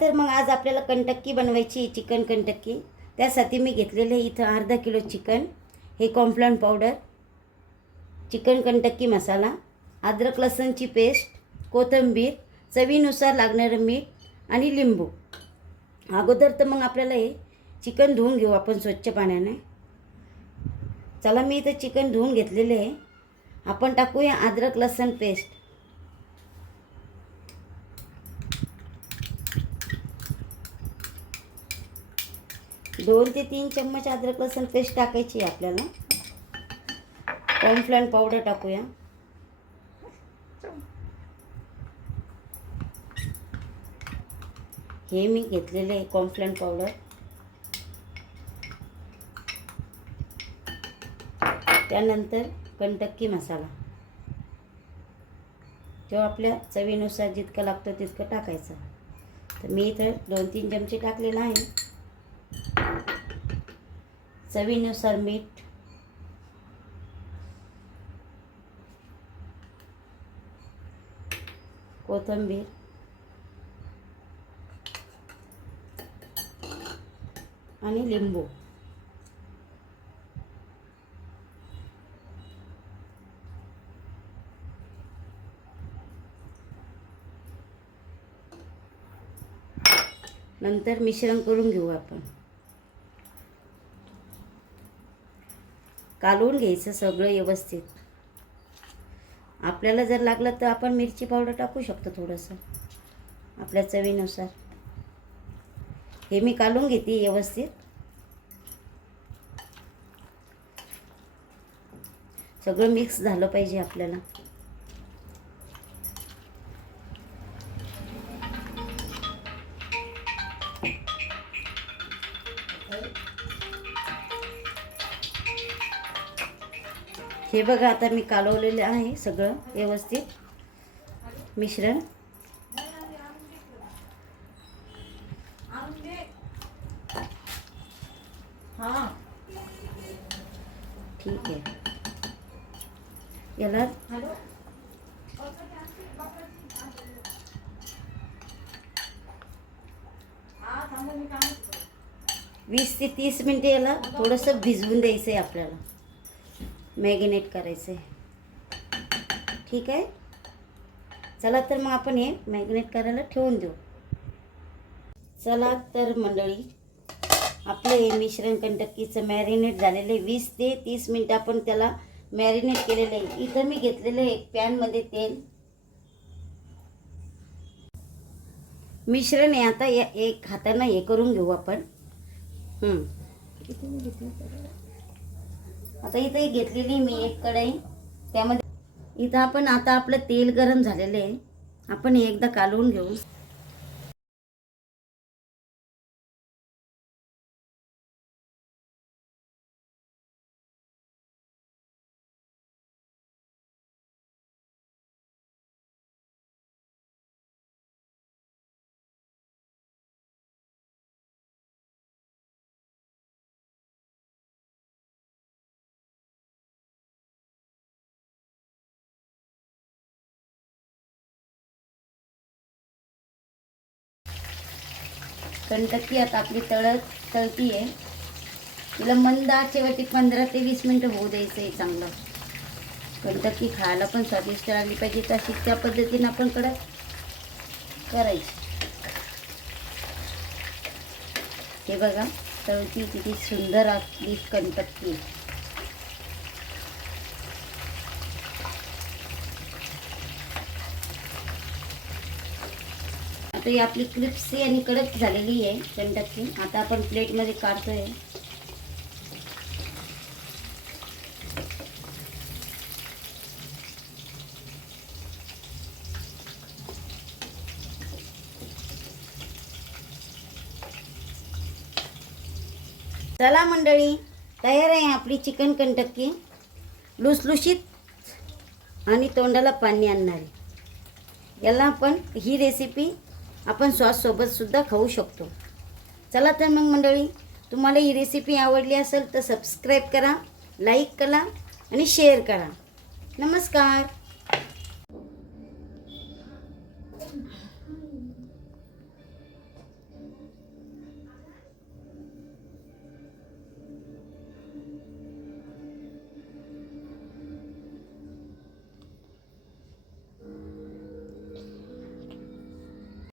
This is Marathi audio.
तर मग आज आपल्याला कंटक्की बनवायची, चिकन कंटक्की. त्यासाठी मी घेतलेले इथं अर्धा किलो चिकन, हे कॉम्प्लान पावडर, चिकन कंटक्की मसाला, अद्रक लसणची पेस्ट, कोथिंबीर, चवीनुसार लागणारं मीठ आणि लिंबू. अगोदर तर मग आपल्याला हे चिकन धुवून घेऊ आपण स्वच्छ पाण्याने. चला, मी इथं चिकन धुवून घेतलेले आहे. आपण टाकूया अद्रक लसण पेस्ट. दोन ते 3 चम्मच अद्रक लसण पेस्ट टाकायची आहे आपल्याला. कॉर्नफ्लॉर पावडर टाकूया. हे मी घेतलेले आहे कॉर्नफ्लॉर पावडर. त्यानंतर कंटक्की मसाला, जो आपल्या चवीनुसार जितका लागतो तितकं टाकायचं. तर मी इथं 2-3 चमचे टाकलेला आहे. चवीनुसार मीठ, कोथिंबीर आणि लिंबू. नंतर मिश्रण करून घेऊ आपण. कालवून घ्यायचं सगळं व्यवस्थित. आपल्याला जर लागलं तर आपण मिरची पावडर टाकू शकतो थोडंसं आपल्या चवीनुसार. हे मी कालवून घेते व्यवस्थित. सगळं मिक्स झालं पाहिजे आपल्याला. हे बघा, आता मी कालवलेलं आहे सगळं व्यवस्थित मिश्रण. ठीक आहे. याला 20 ते 30 मिनिटे याला थोडंसं भिजवून द्यायचं आहे आपल्याला. मॅगिनेट करायचं आहे. ठीक आहे. चला तर मग आपण हे मॅगिनेट करायला ठेवून देऊ. चला तर मंडळी, आपलं हे मिश्रण कंटक्कीचं मॅरिनेट झालेलं आहे. 20 ते 30 मिनिटं आपण त्याला मॅरिनेट केलेलं आहे. इथं मी घेतलेलं आहे एक पॅनमध्ये तेल. मिश्रण आहे. आता एक हातानं हे करून घेऊ आपण. आता इथं घेतलेली मी एक कढई. त्यामध्ये इथं आपण आता आपलं तेल गरम झालेलं आहे. आपण हे एकदा कालवून घेऊ. कंटक्की आता आपली तळती आहे. तिला मंद आचेवरती 15 ते 20 मिनिटं होऊ द्यायचं आहे चांगलं. कंटक्की खायला पण स्वादिष्ट लागली पाहिजे, तशी त्या पद्धतीनं आपण करायची. हे बघा, तळती किती सुंदर आपली कंटक्की. आता ही आपली क्रिस्पी आणि कडक झालेली आहे कंटक्की. आता आपण प्लेटमध्ये काढतोय. चला मंडळी, तयार आहे आपली चिकन कंटक्की. लुसलुशीत आणि तोंडाला पाणी आणणारी. याला आपण ही रेसिपी आपण सॉससोबत सुद्धा खाऊ शकतो. चला तर मग मंडळी, तुम्हाला ही रेसिपी आवडली असेल तर सबस्क्राईब करा, लाईक करा आणि शेअर करा. नमस्कार.